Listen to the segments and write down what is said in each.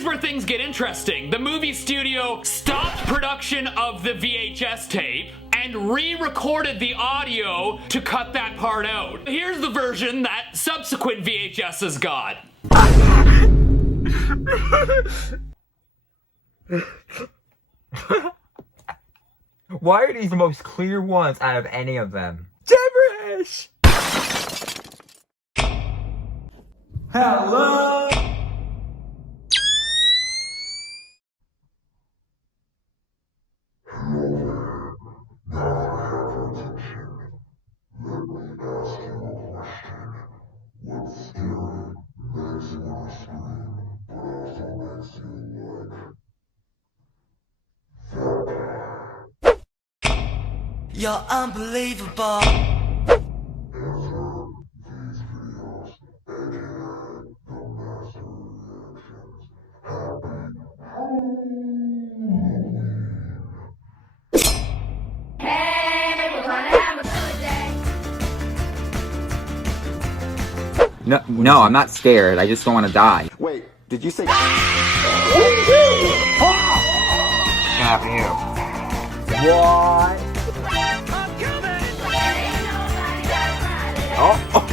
here's where things get interesting. The movie studio stopped production of the VHS tape and re-recorded the audio to cut that part out. Here's the version that subsequent VHS's got. Why are these the most clear ones out of any of them? Gibberish! Hello! You're unbelievable. No, I'm not scared. I just don't want to die. Wait, did you say? What happened to you? What? Oh.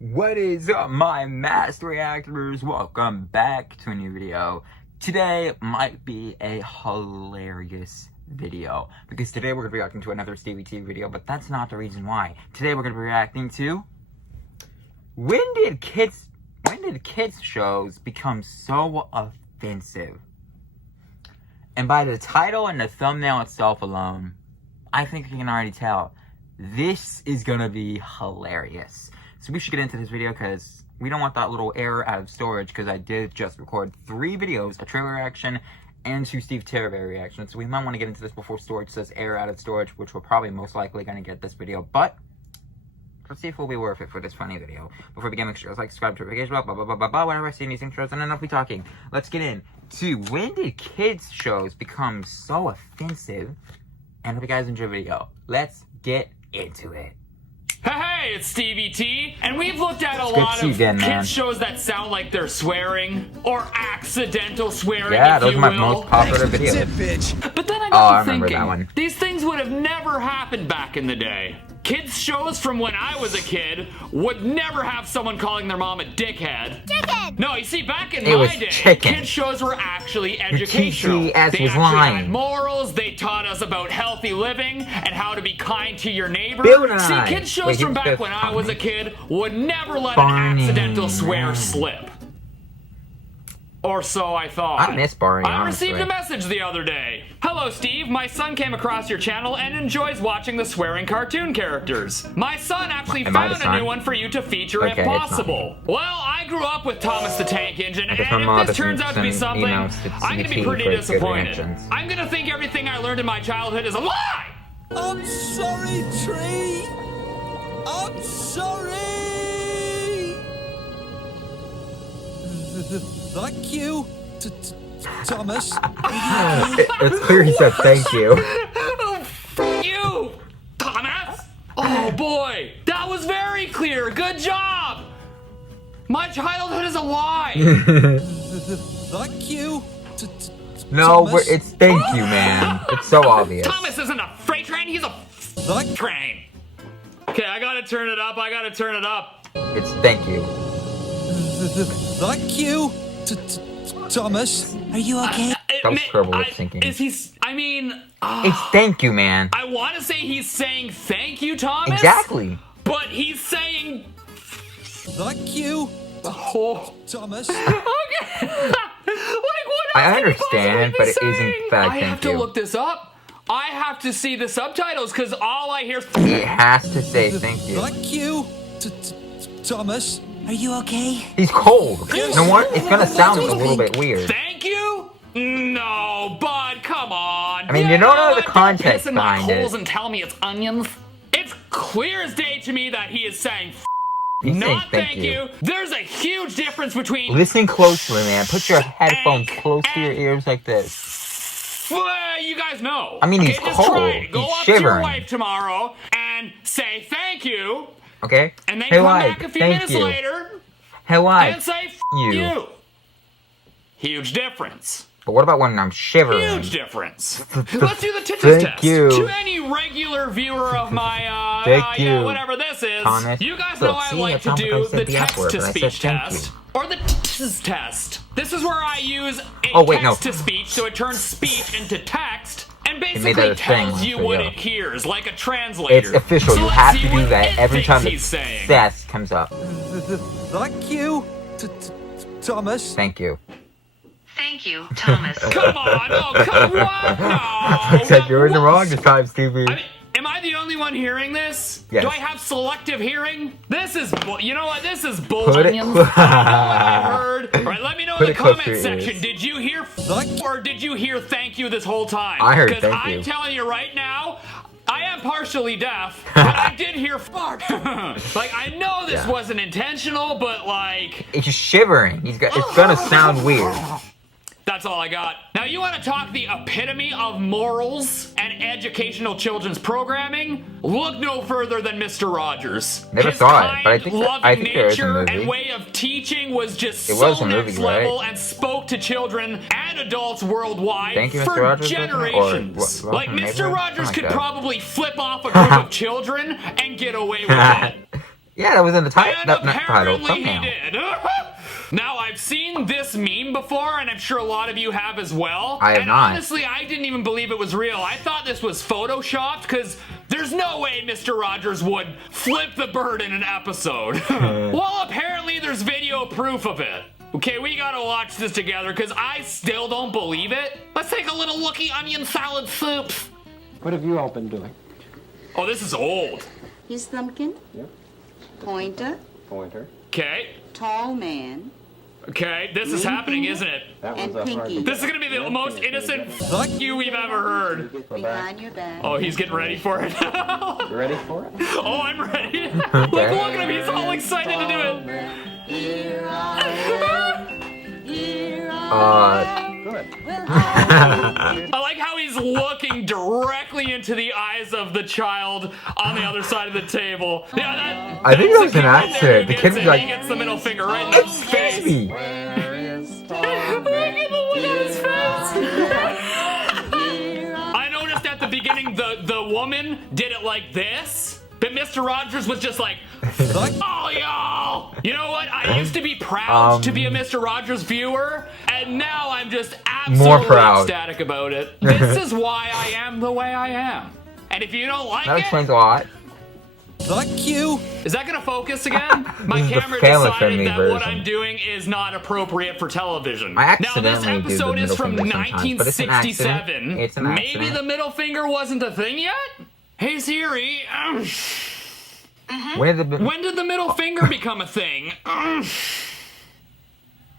What is up, my master reactors? Welcome back to a new video. Today might be a hilarious video because today we're going to be reacting to another Stevie T video, but that's not the reason why. Today we're going to be reacting to when did kids shows become so offensive? And by the title and the thumbnail itself alone, I think you can already tell this is going to be hilarious. So we should get into this video because we don't want that little error out of storage, because I did just record 3 videos, a trailer reaction and 2 Steve Terreberry reactions. So we might want to get into this before storage says error out of storage, which we're probably most likely going to get this video. But let's see if it'll be worth it for this funny video. Before we begin, make sure you like, subscribe to notifications, blah, blah, blah, blah, blah, blah, whenever I see these intros, and enough be talking. Let's get in to when did kids shows become so offensive? And hope you guys enjoy the video. Let's get into it. Hey, it's Stevie T, and we've looked at a lot of kids shows that sound like they're swearing, or accidental swearing, yeah, if those you are my will. most popular videos. But then I got to remember thinking, that one. These things would have never happened back in the day. Kids shows from when I was a kid would never have someone calling their mom a dickhead. Chicken! No, you see, back in It was my day, chicken. kids shows were actually educational. TCS They was actually lying. had morals, they taught us about healthy living and how to be kind to your neighbor. Bill and See, I. kids shows Wait, from who's back this when I was a kid would never let Barney. an accidental swear slip. Or so I thought. I miss Barney, I received honestly. a message the other day. Hello, Steve. My son came across your channel and enjoys watching the swearing cartoon characters. My son actually Am I the found a new son? one for you to feature Okay, if it's not possible. Well, I grew up with Thomas the Tank Engine, and guess my mom if this doesn't turns out to be send something, emails to I'm gonna be CT pretty for good disappointed. reactions. I'm gonna think everything I learned in my childhood is a lie! I'm sorry, Tree. I'm sorry. Thank you, Thomas. It's clear he said thank you. Oh, f you, Thomas! Oh boy, that was very clear. Good job. My childhood is a lie. Thank you, No, Thomas. it's thank you, man. It's so obvious. Thomas isn't a freight train. He's a train. Okay, I gotta turn it up. I gotta turn it up. It's thank you. Thank you, Thomas. Are you okay? That was terrible lip syncing. Is he? I mean, It's thank you, man. I want to say he's saying thank you, Thomas. Exactly. But he's saying Thank you, Thomas. okay. Like what? I else could he understand, possibly but be it is in saying? fact I have thank to you. look this up. I have to see the subtitles because all I hear. It has to say thank you. Thank you, Thomas. Are you okay? He's cold. You know what? It's gonna sound a little bit weird. Thank you? No, bud, come on. I mean, you don't know the Don't context piss in my behind it. holes and tell me it's onions. It's clear as day to me that he is saying He's saying Not thank you. There's a huge difference between... Listen closely, man. Put your headphones close to your ears like this. Well, you guys know. I mean, he's just cold. try it. Go He's up to your shivering. wife tomorrow and say thank you. Okay? And then Hey, come wife, back a few thank minutes you. later Hey, wife, and say you. you. Huge difference. But what about when I'm shivering? Huge difference. Let's do the titches Thank test. you. To any regular viewer of my, Thank you. whatever this is, Thomas. you guys Look, know I see, like it's to not do because I the said the F word, but I said text-to-speech thank test. you. Or the titches test. This is where I use Oh, wait, no. text-to-speech, so it turns speech into text, and made that basically a thing tells once you for what you. it hears, like a translator. It's official. So You let's have see to do what that it every thinks time the he's saying. test comes up. Thank you, Thomas. Thank you. Thank you, Thomas. Come on, oh, come on, no. I said you're in the wrong this time, Stevie. I mean, am I the only one hearing this? Yes. Do I have selective hearing? This is, you know what? This is bull. Put it- Onions. I know what I heard. All right, let me know Put in it the close to comment your section. ears. Did you hear or did you hear thank you this whole time? I heard Because thank I'm you. telling you right now, I am partially deaf, but I did hear fuck. Like, I know this Yeah. wasn't intentional, but like... It's just shivering. It's gonna sound weird. That's all I got. Now, you want to talk the epitome of morals and educational children's programming? Look no further than Mr. Rogers. Never His saw it, kind, but I think loving there is a nature movie. and way of teaching was just It so was a movie, next right? level and spoke to children and adults worldwide Thank you, Mr. for Rogers, wasn't it? Or generations. what- Like, Welcome Mr. Neighborhood? Rogers Something could like that. probably flip off a group of children and get away with it. Yeah, that was in the title. And Not title. apparently he Thumbnail. did. Now, I've seen this meme before, and I'm sure a lot of you have as well. I have and not. honestly, I didn't even believe it was real. I thought this was photoshopped, because there's no way Mr. Rogers would flip the bird in an episode. Well, apparently there's video proof of it. Okay, we gotta watch this together, because I still don't believe it. Let's take a little looky onion salad soup. What have you all been doing? Oh, this is old. He's Thumbkin. Yep. Pointer. Pointer. Okay, Tall man. okay, this is happening, isn't it? That And one's a hard pinky. This is gonna be the most innocent fuck you we've ever heard. Behind your back. Oh, he's getting ready for it. You ready for it? Oh, I'm ready. Look at him. He's all excited to do it. Here I am. Here Good. I like how he's looking directly into the eyes of the child on the other side of the table. Yeah, that, I think that's that was an the kid right there actor. who The gets kid's it. like, He gets the middle finger right in the Excuse face. me. Look at the look on his face. I noticed at the beginning the woman did it like this. But Mr. Rogers was just like, oh, y'all! You know what? I used to be proud to be a Mr. Rogers viewer, and now I'm just absolutely proud. ecstatic about it. This is why I am the way I am. And if you don't like That it, explains a lot. Thank you. is that gonna focus again? My This is the camera family-friendly decided that what version. I'm doing is not appropriate for television. I Now this accidentally do the episode is middle from finger sometimes, but it's an accident. 1967. It's an Maybe accident. the middle finger wasn't a thing yet? Hey Siri, When did the when did the middle finger become a thing?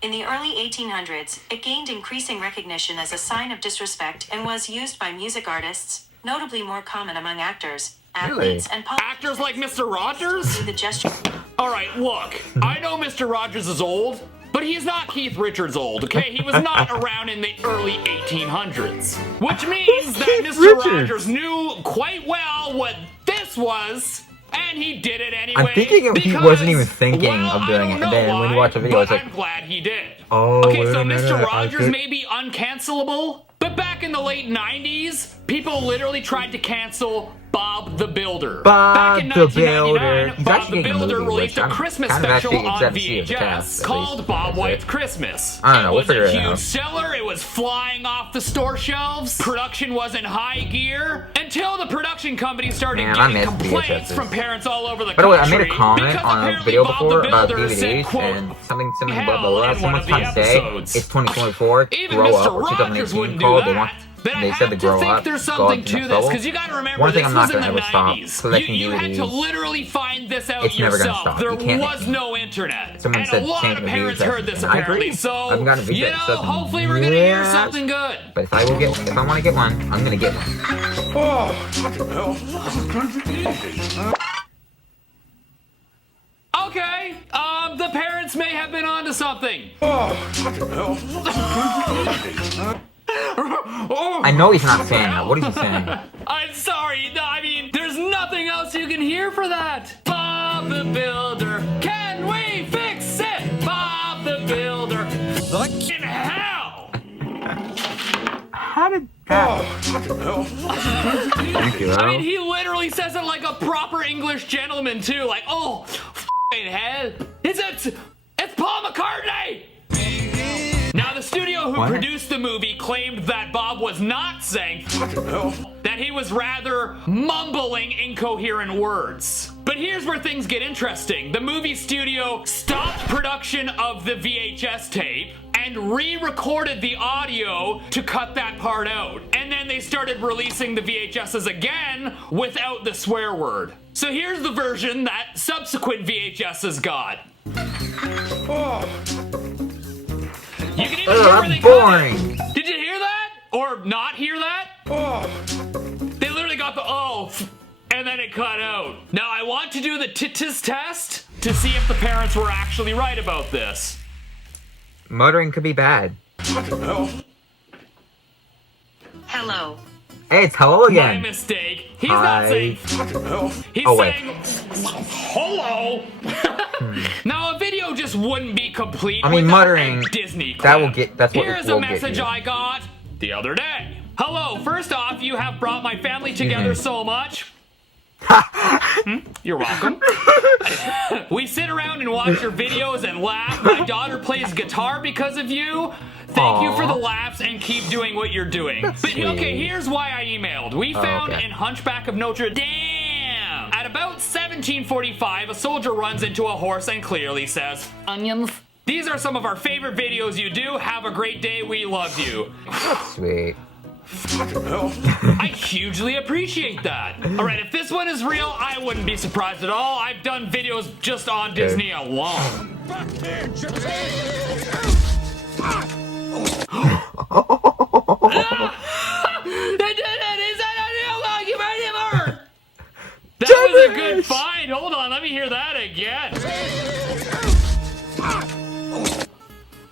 In the early 1800s, it gained increasing recognition as a sign of disrespect and was used by music artists, notably more common among actors, athletes, and Actors like Mr. Rogers? the gesture. Alright, look, I know Mr. Rogers is old, but he's not Keith Richards old, okay? He was not around in the early 1800s. Which means that Keith Mr. Richards? Rogers knew quite well what this was, and he did it anyway. I'm thinking he because, wasn't even thinking well, of doing I it, don't and know then when you why, watch the video, it's but like, I'm glad he did. oh, Okay, wait so a minute, Mr. I Rogers did- may be uncancelable, but back in the late 90s, people literally tried to cancel Bob the Builder. Bob Back in the 1999, Builder. He's Bob actually the getting a Builder movie, released which a I'm Christmas kind of special actually on excited to see if it counts, VHS at called least. Bob That's White's it. Christmas. I don't know, It we'll was a figure it huge out. seller. It was flying off the store shelves. Production was in high gear until the production company started Man, I getting miss complaints VHSs. from parents all over the By the way, I country. made a comment because on a apparently video Bob before the about Builder said, DVDs quote, and something blah hell blah blah. in one Someone's of trying to the say episodes. it's 2024. Even Grow Mr. up, or Rogers 2018 wouldn't do called. They that. want. But I They have said to to grow think up. there's go something into to next this, level. because you gotta remember One thing this I'm was not in gonna the ever stop 90s. collecting You had to DVDs. literally find this out It's never gonna yourself. stop. There You can't was make me. no internet. Someone and said a lot change of the parents VHS, heard this and I apparently. agree. So, I've got a you VHS, know, so hopefully we're gonna hear yes. something good. But if I want to get one, I'm gonna get one. Okay. been onto something. I know he's not saying that. What is he saying? I'm sorry. No, I mean, there's nothing else you can hear for that. Bob the Builder, can we fix it? Bob the Builder. In hell. How did that? Thank you. I mean, he literally says it like a proper English gentleman too. Like, oh, f***ing hell. It's Paul McCartney. Now, the studio who produced the movie claimed that Bob was not saying that he was rather mumbling incoherent words. But here's where things get interesting. The movie studio stopped production of the VHS tape and re-recorded the audio to cut that part out. And then they started releasing the VHSs again without the swear word. So here's the version that subsequent VHSs got. You can even hear where they boring. cut it. Did you hear that? Or not hear that? They literally got the and then it cut out. Now I want to do the titus test to see if the parents were actually right about this. Muttering could be bad. Hello. Hey, it's hello My again. mistake. He's not saying he's saying hello. Now a video just wouldn't be complete I mean, without muttering, a Disney clip. that will get, that's what Here's will a get message you. I got the other day. Hello, first off, you have brought my family together so much. You're welcome. We sit around and watch your videos and laugh. My daughter plays guitar because of you. Thank you for the laughs and keep doing what you're doing. But okay, here's why I emailed. We found in Hunchback of Notre Dame. At about 1745, a soldier runs into a horse and clearly says, onions. These are some of our favorite videos you do. Have a great day. We love you. Sweet. I hugely appreciate that. Alright, if this one is real, I wouldn't be surprised at all. I've done videos just on Disney alone. They did it! Is that a real documentary? That was a good find. Hold on, let me hear that again.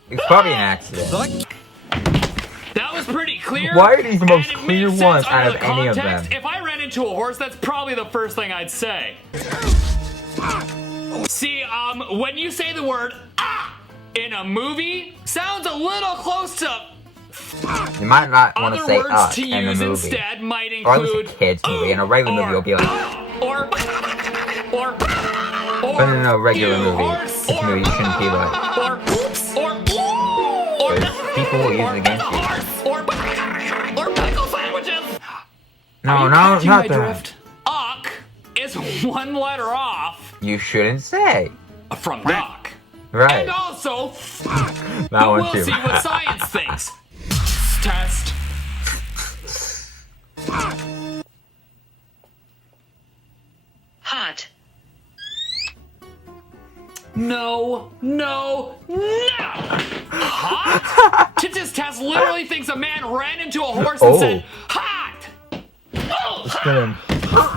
It's probably an accident. That was pretty clear. Why are these the most and it clear made sense ones under out of the any of context. them? If I ran into a horse, that's probably the first thing I'd say. See, when you say the word in a movie, sounds a little close to You might not want to other say words to in a use movie. instead might Or at least include a kid's movie. In a regular movie, you'll be like, or but in a regular you movie, horse, this movie, you shouldn't be like, or people will use it against you. or pickle sandwiches. No, no, Catching not my that. drift? Uck is one letter off You shouldn't say. from duck. Right. And also, That but one we'll too. see what science thinks. Test. Hot. No. Hot? Titus Test literally thinks a man ran into a horse and said, hot! Oh, hot!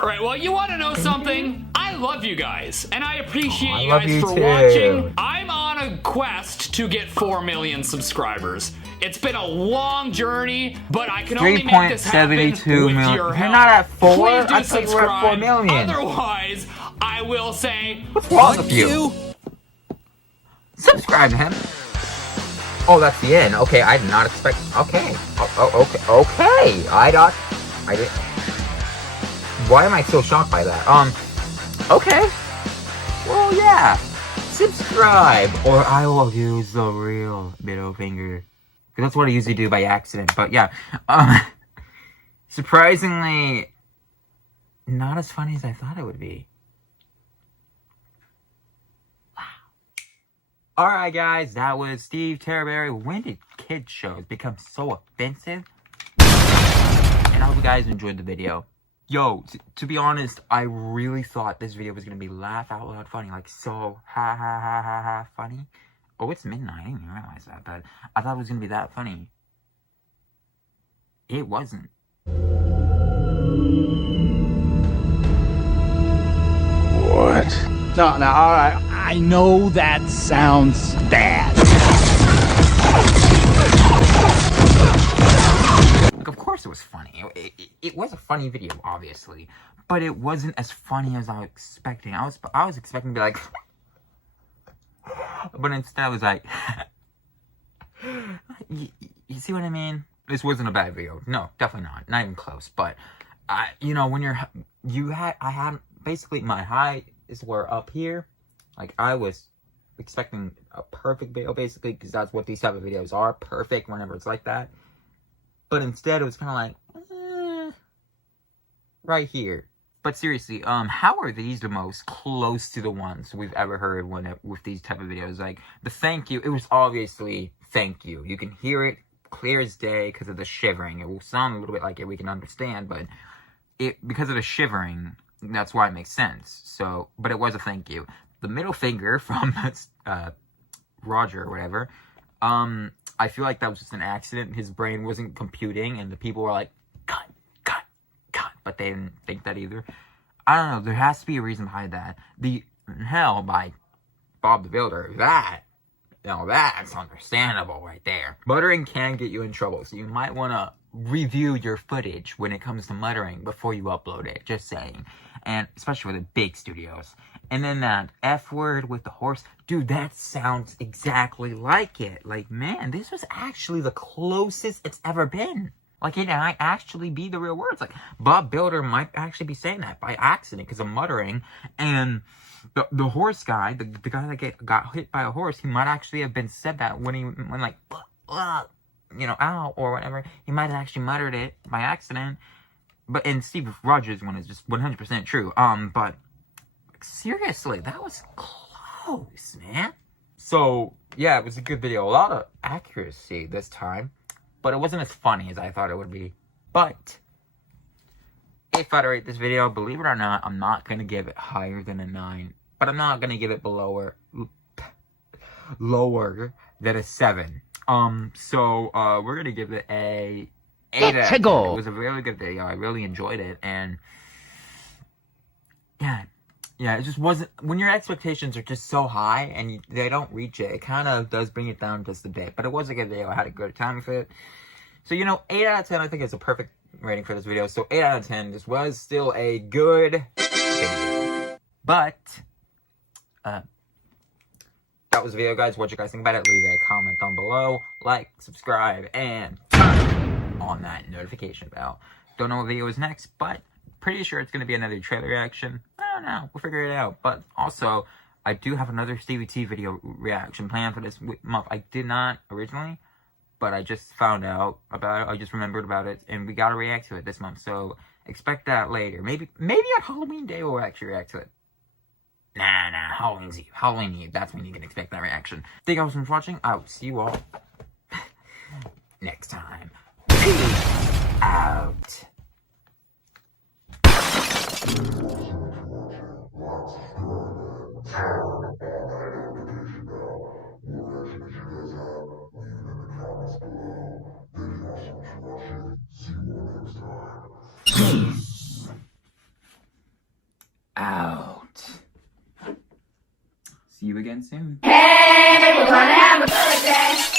Alright, well, you want to know something? I love you guys, and I appreciate you love guys you for too. watching. I'm on a quest to get 4 million subscribers. It's been a long journey, but I can only make this happen with 3.72 million. your help. You're not at 4? Please do I thought you were at 4 subscribe. million. Otherwise, I will say, What's wrong with you? Subscribe to him. Oh, that's the end. Okay, I did not expect. Okay. Okay. I did. Why am I so shocked by that? Okay. Well, yeah. Subscribe, or I will use the real middle finger. That's what I usually do by accident. But yeah. Surprisingly, not as funny as I thought it would be. Alright guys, that was Steve Terreberry. When did kids shows become so offensive? And I hope you guys enjoyed the video. Yo, to be honest, I really thought this video was gonna be laugh out loud funny. Like, so ha funny. Oh, it's midnight, I didn't even realize that. But I thought it was gonna be that funny. It wasn't. What? No, alright. I know that sounds bad. Like, of course it was funny. It was a funny video, obviously, but it wasn't as funny as I was expecting. I was expecting to be like, but instead I was like, you see what I mean? This wasn't a bad video. No, definitely not even close. But you know, when I had basically my highs were up here. Like, I was expecting a perfect video, basically, because that's what these type of videos are, perfect whenever it's like that. But instead, it was kind of like, right here. But seriously, how are these the most close to the ones we've ever heard with these type of videos? Like, the thank you, it was obviously thank you. You can hear it clear as day because of the shivering. It will sound a little bit like it, we can understand, but because of the shivering, that's why it makes sense. So, but it was a thank you. The middle finger from Roger or whatever, I feel like that was just an accident. His brain wasn't computing, and the people were like, cut, but they didn't think that either. I don't know. There has to be a reason behind that. The Hell by Bob the Builder, that's understandable right there. Muttering can get you in trouble, so you might want to review your footage when it comes to muttering before you upload it. Just saying. And especially with the big studios. And then that F word with the horse. Dude, that sounds exactly like it. Like, man, this was actually the closest it's ever been. Like, it might actually be the real words. Like, Bob Builder might actually be saying that by accident because of muttering. And the horse guy, the guy that got hit by a horse, he might actually have been said that when like, you know, ow, or whatever. He might have actually muttered it by accident. But, and Steve Rogers' one is just 100% true. But seriously, that was close, man. So, yeah, it was a good video. A lot of accuracy this time. But it wasn't as funny as I thought it would be. But if I rate this video, believe it or not, I'm not going to give it higher than a 9. But I'm not going to give it lower than a 7. So we're going to give it a 8 out of 10. It was a really good video. I really enjoyed it. And yeah, it just wasn't, when your expectations are just so high and they don't reach it, it kind of does bring it down just a bit. But it was a good video. I had a good time with it. So, you know, 8 out of 10, I think is a perfect rating for this video. So 8 out of 10, this was still a good video. But, that was the video, guys. What you guys think about it? Leave a comment down below. Like, subscribe, and turn on that notification bell. Don't know what video is next, but pretty sure it's going to be another trailer reaction. I don't know. We'll figure it out. But also, I do have another Stevie T video reaction planned for this month. I did not originally, but I just found out about it. I just remembered about it, and we got to react to it this month. So expect that later. Maybe on Halloween Day we'll actually react to it. Nah, Halloween's Eve. Halloween Eve, that's when you can expect that reaction. Thank you all so much for watching. I will see you all next time. Peace out. Out. See you again soon. Hey, we're gonna have a good day.